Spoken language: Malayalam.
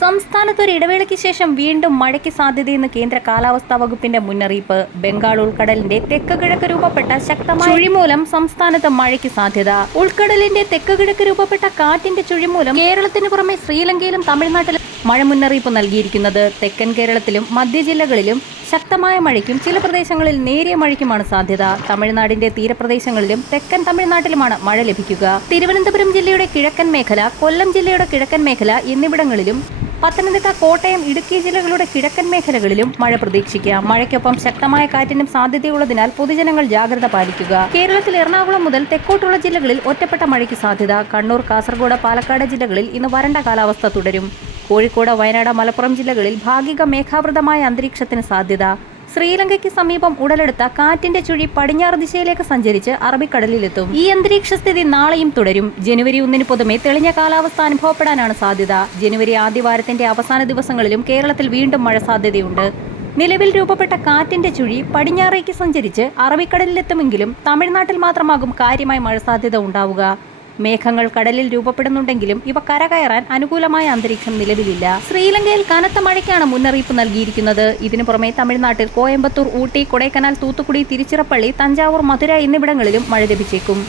സംസ്ഥാനത്ത് ഒരു ഇടവേളയ്ക്ക് ശേഷം വീണ്ടും മഴയ്ക്ക് സാധ്യതയെന്ന് കേന്ദ്ര കാലാവസ്ഥാ വകുപ്പിന്റെ മുന്നറിയിപ്പ്. ബംഗാൾ ഉൾക്കടലിന്റെ തെക്ക് കിഴക്ക് രൂപപ്പെട്ട ശക്തമായ ചുഴി മൂലം സംസ്ഥാനത്ത് മഴയ്ക്ക് സാധ്യത. ഉൾക്കടലിന്റെ തെക്ക് കിഴക്ക് രൂപപ്പെട്ട കാറ്റിന്റെ ചുഴി മൂലം കേരളത്തിന് പുറമെ ശ്രീലങ്കയിലും തമിഴ്നാട്ടിലും മഴ മുന്നറിയിപ്പ് നൽകിയിരിക്കുന്നത്. തെക്കൻ കേരളത്തിലും മധ്യ ജില്ലകളിലും ശക്തമായ മഴയ്ക്കും ചില പ്രദേശങ്ങളിൽ നേരിയ മഴയ്ക്കുമാണ് സാധ്യത. തമിഴ്നാടിന്റെ തീരപ്രദേശങ്ങളിലും തെക്കൻ തമിഴ്നാട്ടിലുമാണ് മഴ ലഭിക്കുക. തിരുവനന്തപുരം ജില്ലയുടെ കിഴക്കൻ മേഖല, കൊല്ലം ജില്ലയുടെ കിഴക്കൻ മേഖല എന്നിവിടങ്ങളിലും പത്തനംതിട്ട, കോട്ടയം, ഇടുക്കി ജില്ലകളുടെ കിഴക്കൻ മേഖലകളിലും മഴ പ്രതീക്ഷിക്കാം. മഴയ്ക്കൊപ്പം ശക്തമായ കാറ്റിനും സാധ്യതയുള്ളതിനാൽ പൊതുജനങ്ങൾ ജാഗ്രത പാലിക്കുക. കേരളത്തിൽ എറണാകുളം മുതൽ തെക്കോട്ടുള്ള ജില്ലകളിൽ ഒറ്റപ്പെട്ട മഴയ്ക്ക് സാധ്യത. കണ്ണൂർ, കാസർഗോഡ്, പാലക്കാട് ജില്ലകളിൽ ഇന്ന് വരണ്ട കാലാവസ്ഥ തുടരും. കോഴിക്കോട്, വയനാട്, മലപ്പുറം ജില്ലകളിൽ ഭാഗിക മേഘാവൃതമായ അന്തരീക്ഷത്തിന് സാധ്യത. ശ്രീലങ്കയ്ക്ക് സമീപം ഉടലെടുത്ത കാറ്റിന്റെ ചുഴി പടിഞ്ഞാറ് ദിശയിലേക്ക് സഞ്ചരിച്ച് അറബിക്കടലിലെത്തും. ഈ അന്തരീക്ഷ സ്ഥിതി നാളെയും തുടരും. ജനുവരി 1 പുതുമെ തെളിഞ്ഞ കാലാവസ്ഥ അനുഭവപ്പെടാനാണ് സാധ്യത. ജനുവരി ആദ്യവാരത്തിന്റെ അവസാന ദിവസങ്ങളിലും കേരളത്തിൽ വീണ്ടും മഴ സാധ്യതയുണ്ട്. നിലവിൽ രൂപപ്പെട്ട കാറ്റിന്റെ ചുഴി പടിഞ്ഞാറേക്ക് സഞ്ചരിച്ച് അറബിക്കടലിലെത്തുമെങ്കിലും തമിഴ്നാട്ടിൽ മാത്രമാകും കാര്യമായ മഴ സാധ്യത ഉണ്ടാവുക. മേഘങ്ങൾ കടലിൽ രൂപപ്പെടുന്നുണ്ടെങ്കിലും ഇവ കരകയറാൻ അനുകൂലമായ അന്തരീക്ഷം നിലവിലില്ല. ശ്രീലങ്കയിൽ കനത്ത മഴയ്ക്കാണ് മുന്നറിയിപ്പ് നൽകിയിരിക്കുന്നത്. ഇതിനു പുറമെ തമിഴ്നാട്ടിൽ കോയമ്പത്തൂർ, ഊട്ടി, കൊടൈക്കനാൽ, തൂത്തുക്കുടി, തിരുച്ചിറപ്പള്ളി, തഞ്ചാവൂർ, മധുര എന്നിവിടങ്ങളിലും മഴ ലഭിച്ചേക്കും.